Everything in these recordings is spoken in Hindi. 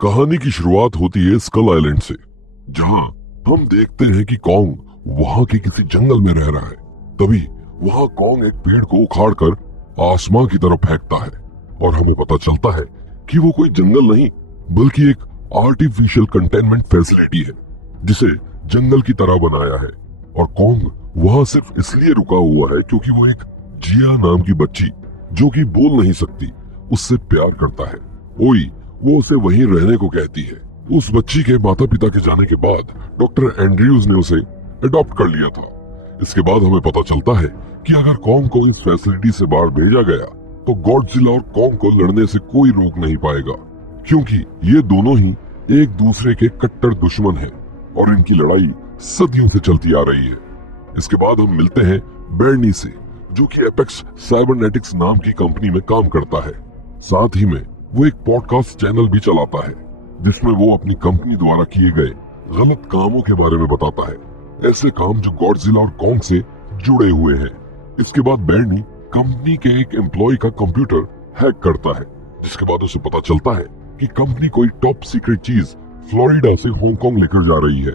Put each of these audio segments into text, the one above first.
कहानी की शुरुआत होती है स्कल आइलैंड से, जहां हम देखते हैं कि कॉन्ग वहां के किसी जंगल में रह रहा है। तभी वहां कॉन्ग एक पेड़ को उखाड़कर आसमां की तरफ फेंकता है और हमें पता चलता है कि वो कोई जंगल नहीं बल्कि एक आर्टिफिशियल कंटेनमेंट फैसिलिटी है जिसे जंगल की तरह बनाया है। और कॉन्ग वहां सिर्फ इसलिए रुका हुआ है क्योंकि वो एक जिया नाम की बच्ची, जो कि बोल नहीं सकती, उससे प्यार करता है। ओई वो उसे वहीं रहने को कहती है। उस बच्ची के माता पिता के जाने के बाद डॉक्टर एंड्रयूज ने उसे अडॉप्ट कर लिया था। इसके बाद हमें पता चलता है कि अगर कॉन्ग को इस फैसिलिटी से बाहर भेजा गया तो गॉडजिला और कॉन्ग को लड़ने से कोई रोक नहीं पाएगा, क्योंकि ये दोनों ही एक दूसरे के कट्टर दुश्मन हैं और इनकी लड़ाई सदियों से चलती आ रही है। इसके बाद हम मिलते हैं बेर्नी से, जो कि एपेक्स साइबरनेटिक्स नाम की कंपनी में काम करता है। साथ ही में वो एक पॉडकास्ट चैनल भी चलाता है जिसमें वो अपनी कंपनी द्वारा किए गए गलत कामों के बारे में बताता है, ऐसे काम जो गॉडजिला और कॉन्ग से जुड़े हुए हैं। इसके बाद बेर्नी कंपनी के एक एम्प्लॉय का कंप्यूटर हैक करता है, जिसके बाद उसे पता चलता है कि कंपनी कोई टॉप सीक्रेट चीज फ्लोरिडा से हांगकांग लेकर जा रही है।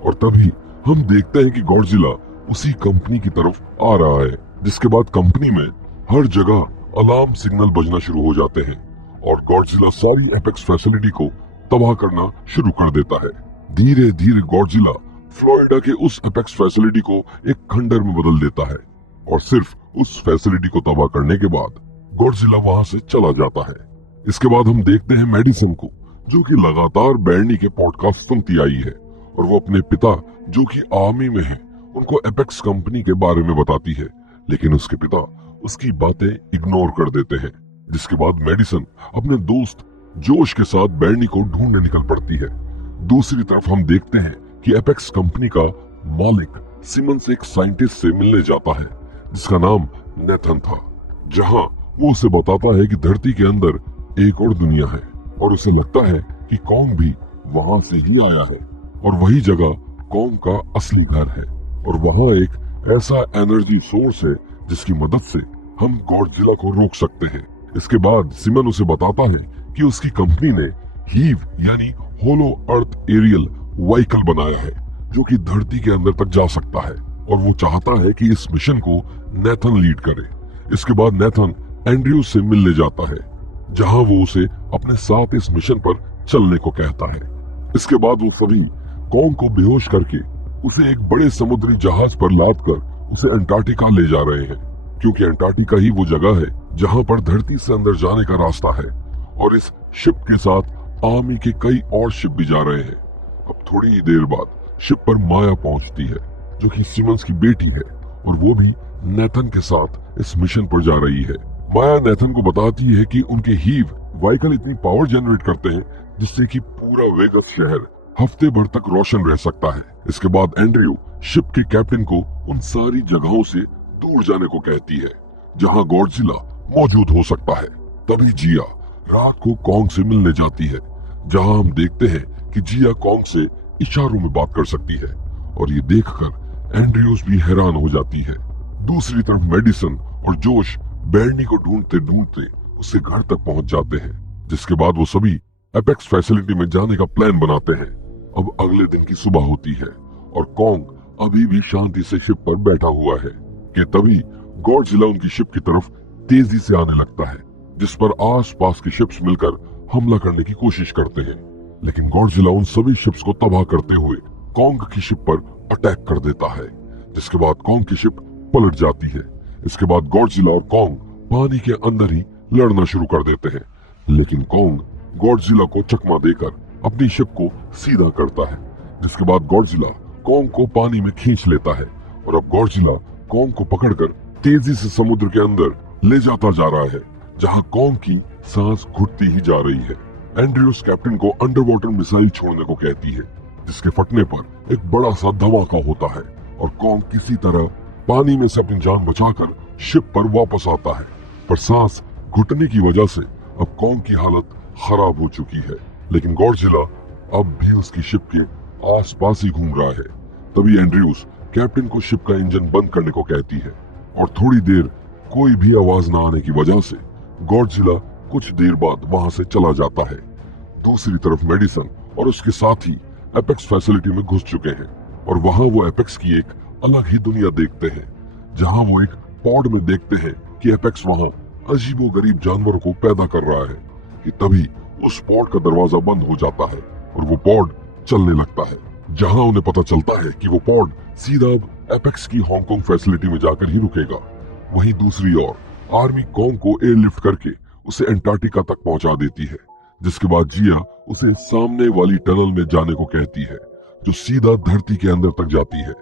और तभी हम देखते हैं कि गॉडजिला उसी कंपनी की तरफ आ रहा है, जिसके बाद कंपनी में हर जगह अलार्म सिग्नल बजना शुरू हो जाते हैं और गॉडजिला सारी एपेक्स फैसिलिटी को तबाह करना शुरू कर देता है। धीरे धीरे गॉडजिला फ्लोरिडा के उस एपेक्स फैसिलिटी को एक खंडर में बदल देता है और सिर्फ उस फैसिलिटी को तबाह करने के बाद गॉडजिला वहां से चला जाता है। इसके बाद हम देखते हैं मेडिसन को, जो कि लगातार बेर्नी के पॉडकास्ट सुनती आई है और वो अपने पिता, जो कि आर्मी में है, उनको एपेक्स कंपनी के बारे में बताती है, लेकिन उसके पिता उसकी बातें इग्नोर कर देते हैं। जिसके बाद मेडिसन अपने दोस्त जोश के साथ बेर्नी को ढूंढने निकल पड़ती है। दूसरी तरफ हम देखते हैं कि एपेक्स कंपनी का मालिक सिमंस एक साइंटिस्ट से मिलने जाता है जिसका नाम नेथन था, जहां वो उसे बताता है कि धरती के अंदर एक और दुनिया है और उसे लगता है कि कॉन्ग भी वहां से ही आया है और वही जगह कॉन्ग का असली घर है और वहां एक ऐसा एनर्जी सोर्स है जिसकी मदद से हम गॉडजिला को रोक सकते हैं। इसके बाद सिमन उसे बताता है कि उसकी कंपनी ने हीव यानी होलो अर्थ एरियल व्हीकल बनाया है जो कि धरती के अंदर तक जा सकता है और वो चाहता है कि इस मिशन को नेथन लीड करे। इसके बाद नेथन एंड्रयूज से मिलने जाता है, जहां वो उसे अपने साथ इस मिशन पर चलने को कहता है। इसके बाद वो सभी कॉन्ग को बेहोश करके उसे एक बड़े समुद्री जहाज पर लादकर उसे अंटार्कटिका ले जा रहे हैं, क्योंकि अंटार्कटिका ही वो जगह है जहां पर धरती से अंदर जाने का रास्ता है और इस शिप के साथ आर्मी के कई और शिप भी जा रहे हैं। अब थोड़ी ही देर बाद शिप पर माया पहुंचती है, जो कि सिमंस की बेटी है और वो भी नेथन के साथ इस मिशन पर जा रही है। माया नेथन को बताती है कि उनके हीव व्हीकल इतनी पावर जनरेट करते हैं जिससे कि पूरा वेगस शहर हफ्ते भर तक रोशन रह सकता है। इसके बाद एंड्रयू शिप के कैप्टन को उन सारी जगहों से दूर जाने को कहती है जहां गॉडजिला मौजूद हो सकता है। तभी जिया रात को कॉन्ग से मिलने जाती है, जहां हम देखते हैं कि जिया कॉन्ग से इशारों में बात कर सकती है और ये देखकर एंड्रयूज भी हैरान हो जाती है। दूसरी तरफ मेडिसन और जोश बेर्नी को ढूंढते ढूंढते उसके घर तक पहुंच जाते हैं, जिसके बाद वो सभी एपेक्स फैसिलिटी में जाने का प्लान बनाते हैं। अब अगले दिन की सुबह होती है और कॉन्ग अभी भी शांति से शिप पर बैठा हुआ है कि तभी गॉडजिला उनकी शिप की तरफ तेजी से आने लगता है, जिस पर आसपास की शिप्स मिलकर हमला करने की कोशिश करते हैं। लेकिन गॉडजिला उन सभी शिप्स को तबाह करते हुए कॉन्ग की शिप पर अटैक कर देता है, जिसके बाद कॉन्ग की शिप पलट जाती है। इसके बाद गॉडजिला और कॉन्ग पानी के अंदर ही लड़ना शुरू कर देते हैं, लेकिन कॉन्ग गॉडजिला को चकमा देकर अपनी शिप को सीधा करता है। जिसके बाद गॉडजिला कॉन्ग को पानी में खींच लेता है और अब गॉडजिला कॉन्ग को पकड़कर तेजी से समुद्र के अंदर ले जाता जा रहा है, जहां कॉन्ग की सांस घुटती ही जा रही है। एंड्रयूज कैप्टन को अंडर वाटर मिसाइल छोड़ने को कहती है, जिसके फटने पर एक बड़ा सा धमाका होता है और कॉन्ग किसी तरह पानी में से अपनी जान बचाकर शिप पर वापस आता है, पर सांस घुटने की वजह से अब कॉन्ग की हालत खराब हो चुकी है। लेकिन गॉडजिला अब भी उसकी शिप के आसपास ही घूम रहा है। तभी एंड्रयूज कैप्टन को शिप का इंजन बंद करने को कहती है और थोड़ी देर कोई भी आवाज न आने की वजह से गॉडजिला कुछ देर बाद वहां से चला जाता है। दूसरी तरफ मेडिसन और उसके साथी एपेक्स फैसिलिटी में घुस चुके हैं और वहां वो एपेक्स की एक अलग ही दुनिया देखते हैं, जहां वो एक पॉड में देखते हैं कि एपेक्स वहां अजीबोगरीब जानवरों को पैदा कर रहा है कि तभी उस पॉड का दरवाजा बंद हो जाता है और वो पॉड चलने लगता है, जहां उन्हें पता चलता है कि वो पॉड सीधा अब एपेक्स की हांगकांग फैसिलिटी में जाकर ही रुकेगा। वहीं दूसरी ओर आर्मी कॉन्ग को एयरलिफ्ट करके उसे अंटार्कटिका तक पहुंचा देती है, जिसके बाद जिया उसे सामने वाली टनल में जाने को कहती है जो सीधा धरती के अंदर तक जाती है।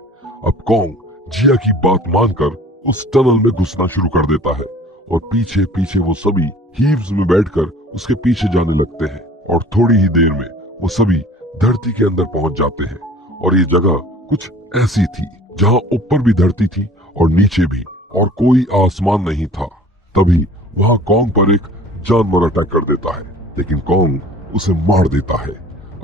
अब कॉन्ग जिया की बात मानकर उस टनल में घुसना शुरू कर देता है और पीछे पीछे वो सभी हीव्स में बैठकर उसके पीछे जाने लगते हैं और थोड़ी ही देर में वो सभी धरती के अंदर पहुंच जाते हैं। और ये जगह कुछ ऐसी थी जहां ऊपर भी धरती थी और नीचे भी, और कोई आसमान नहीं था। तभी वहां कॉन्ग पर एक जानवर अटैक कर देता है, लेकिन कॉन्ग उसे मार देता है।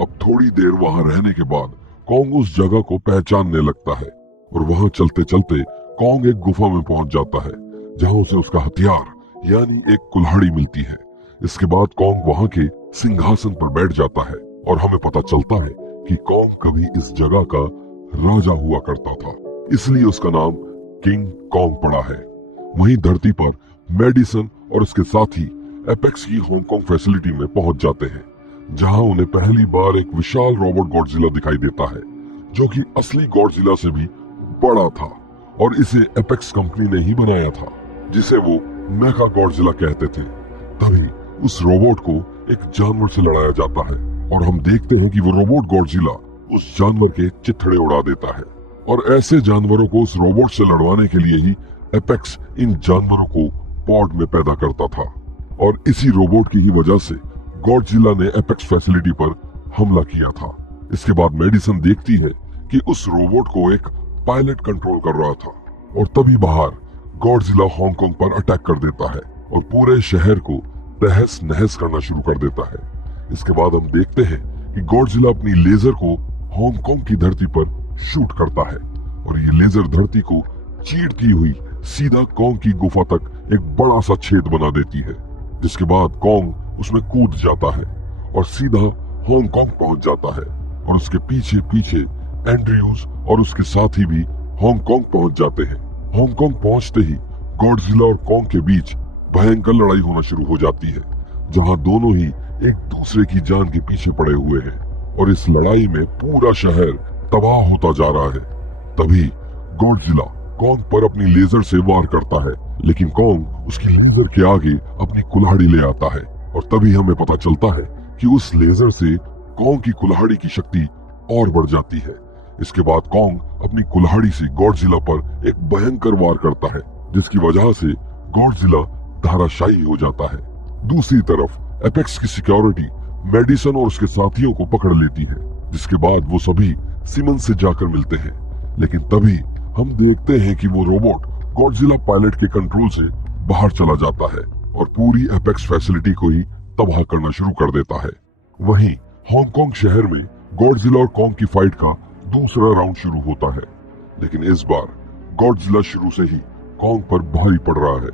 अब थोड़ी देर वहां रहने के बाद कॉन्ग उस जगह को पहचानने लगता है और वहां चलते चलते कॉन्ग एक गुफा में पहुंच जाता है, जहां उसे उसका हथियार यानी एक कुल्हाड़ी मिलती है। इसके बाद कॉन्ग वहां के सिंहासन पर बैठ जाता है और हमें पता चलता है कि कॉन्ग कभी इस जगह का राजा हुआ करता था, इसलिए उसका नाम किंग कॉन्ग पड़ा है। वहीं धरती पर मेडिसन और उसके साथी एपेक्स की हांगकांग फैसिलिटी में पहुंच जाते हैं, जहां उन्हें पहली बार एक विशाल रोबोट गॉडजिला दिखाई देता है, जो कि असली गॉडजिला से भी बड़ा था और इसे एपेक्स कंपनी ने ही बनाया था, जिसे वो मेगा गॉडजिला कहते थे। तभी उस रोबोट को एक जानवर से लड़ाया जाता है और हम देखते हैं कि वो रोबोट गॉडजिला उस जानवर के चिथड़े उड़ा देता है। और ऐसे जानवरों को उस रोबोट से लड़वाने के लिए ही एपेक्स इन जानवरों को पॉड में पैदा करता था और इसी रोबोट की ही वजह से गॉडजिला ने एपेक्स फैसिलिटी पर हमला किया था। इसके बाद मेडिसन देखती है कि उस रोबोट को एक पायलट कंट्रोल कर रहा था और तभी बाहर गॉडजिला हांगकांग पर अटैक कर देता है और पूरे शहर को तहस नहस करना शुरू कर देता है। इसके बाद हम देखते हैं कि गॉडजिला अपनी लेजर को हांगकांग की धरती पर शूट करता है और ये लेजर धरती को चीरती हुई सीधा कॉन्ग की गुफा तक एक बड़ा सा छेद बना देती है, जिसके बाद कॉन्ग उसमें कूद जाता है और सीधा हांगकांग पहुंच जाता है और उसके पीछे पीछे एंड्रयूज और उसके साथी भी हांगकांग पहुंच जाते हैं। हांगकांग पहुंचते ही गॉडजिला और कॉन्ग के बीच भयंकर लड़ाई होना शुरू हो जाती है, जहां दोनों ही एक दूसरे की जान के पीछे पड़े हुए हैं और इस लड़ाई में पूरा शहर तबाह होता जा रहा है। तभी गॉडजिला कॉन्ग पर अपनी लेजर से वार करता है, लेकिन कॉन्ग उसकी लेजर के आगे अपनी कुल्हाड़ी ले आता है और तभी हमें पता चलता है कि उस लेजर से कॉन्ग की कुल्हाड़ी की शक्ति और बढ़ जाती है। इसके बाद कॉन्ग अपनी कुल्हाड़ी से गॉडजिला पर एक भयंकर वार करता है, जिसकी वजह से गॉडजिला धाराशायी हो जाता है। दूसरी तरफ एपेक्स की सिक्योरिटी मेडिसन और उसके साथियों को पकड़ लेती है, जिसके बाद वो सभी सिमन से जाकर मिलते हैं, लेकिन तभी हम देखते हैं कि वो रोबोट गॉडजिला पायलट के कंट्रोल से बाहर चला जाता है और पूरी एपेक्स फैसिलिटी को ही तबाह करना शुरू कर देता है। वहीं हांगकांग शहर में गॉडजिला और कॉन्ग की फाइट का दूसरा राउंड शुरू होता है, लेकिन इस बार गॉडजिला शुरू से ही कॉन्ग पर भारी पड़ रहा है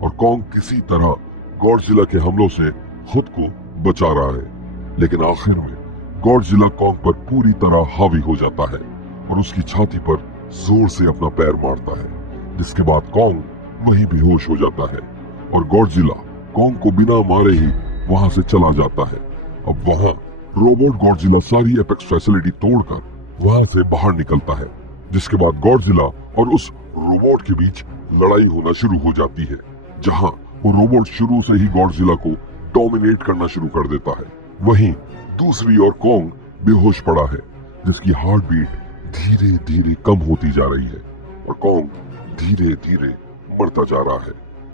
और कॉन्ग किसी तरह गॉडजिला के हमलों से खुद को बचा रहा है, लेकिन आखिर में गॉडजिला कॉन्ग पर पूरी तरह हावी हो जाता है और उसकी छाती पर जोर से अपना पैर मारता है, जिसके बाद कॉन्ग वहीं बेहोश हो जाता है और गॉडजिला कॉन्ग को बिना मारे ही वहां से चला जाता है। अब वहां रोबोट गॉडजिला सारी एपेक्स फैसिलिटी तोड़कर वहां से बाहर निकलता है, जिसके बाद गॉडजिला और उस रोबोट के बीच लड़ाई होना शुरू हो जाती है, जहां वो रोबोट शुरू से ही गॉडजिला को डोमिनेट करना शुरू कर देता है। वहीं दूसरी ओर कॉन्ग बेहोश पड़ा है, जिसकी हार्ट बीट धीरे धीरे कम होती जा रही है और कॉन्ग धीरे धीरे मरता जा रहा है।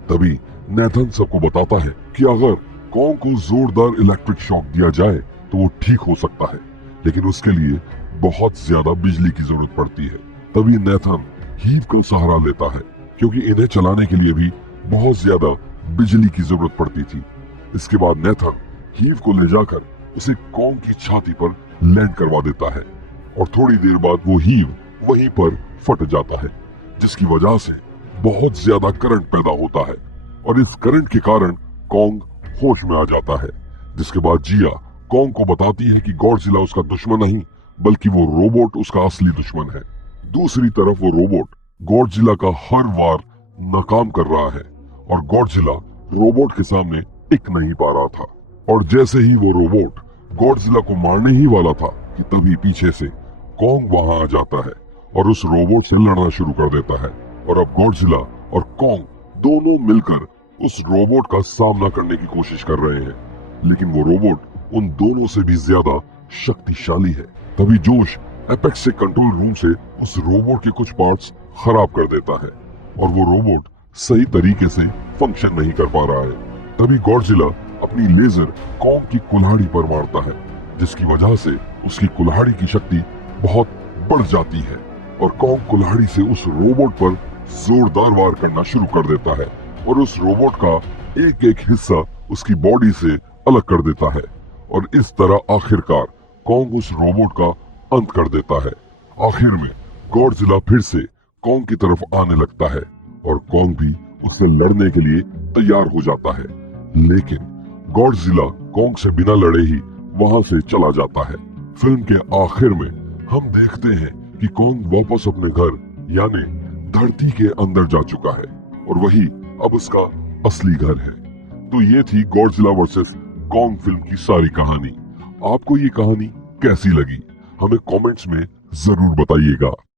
तभी नेथन सबको बताता है कि अगर कॉन्ग को जोरदार इलेक्ट्रिक शॉक दिया जाए तो वो ठीक हो सकता है, लेकिन उसके लिए बहुत ज्यादा बिजली की जरूरत पड़ती है। तभी नेथन हीव का सहारा लेता है, क्योंकि इन्हें चलाने के लिए भी बहुत ज्यादा बिजली की जरूरत पड़ती थी। इसके बाद नेथन हीव को ले जाकर उसे कॉन्ग की छाती पर लैंड करवा देता है और थोड़ी देर बाद वो हीव वहीं पर फट जाता है, जिसकी वजह से बहुत ज्यादा करंट पैदा होता है और इस करंट के कारण कॉन्ग होश में आ जाता है। जिसके बाद जिया कॉन्ग को बताती है कि गॉडजिला उसका दुश्मन नहीं बल्कि वो रोबोट उसका असली दुश्मन है। दूसरी तरफ वो रोबोट गॉडजिला का हर वार नाकाम कर रहा है और गॉडजिला रोबोट के सामने टिक नहीं पा रहा था। और जैसे ही वो रोबोट गॉडजिला को मारने ही वाला था कि तभी पीछे से कॉन्ग वहां आ जाता है और उस रोबोट से लड़ना शुरू कर देता है। और अब गॉडजिला और कॉन्ग दोनों मिलकर उस रोबोट का सामना करने की कोशिश कर रहे हैं, लेकिन वो रोबोट उन दोनों से भी ज्यादा शक्तिशाली है। तभी जोश एपेक्स से कंट्रोल रूम से उस रोबोट के कुछ पार्ट्स खराब कर देता है और वो रोबोट सही तरीके से फंक्शन नहीं कर पा रहा है। तभी गॉडजिला अपनी लेजर कॉन्ग की कुल्हाड़ी पर मारता है, जिसकी वजह से उसकी कुल्हाड़ी की शक्ति बहुत बढ़ जाती है और कॉन्ग कुल्हाड़ी से उस रोबोट पर जोरदार वार करना शुरू कर देता है और उस रोबोट का एक एक हिस्सा उसकी बॉडी से अलग कर देता है और इस तरह आखिरकार कॉन्ग उस रोबोट का अंत कर देता है। आखिर में गॉडजिला फिर से कॉन्ग की तरफ आने लगता है और कॉन्ग भी उससे लड़ने के लिए तैयार हो जाता है, लेकिन गॉडजिला कॉन्ग से बिना लड़े ही वहां से चला जाता है। फिल्म के आखिर में हम देखते हैं कि कॉन्ग वापस अपने घर यानी धरती के अंदर जा चुका है और वही अब उसका असली घर है। तो ये थी गॉडजिला वर्सेस कॉन्ग फिल्म की सारी कहानी। आपको ये कहानी कैसी लगी हमें कमेंट्स में जरूर बताइएगा।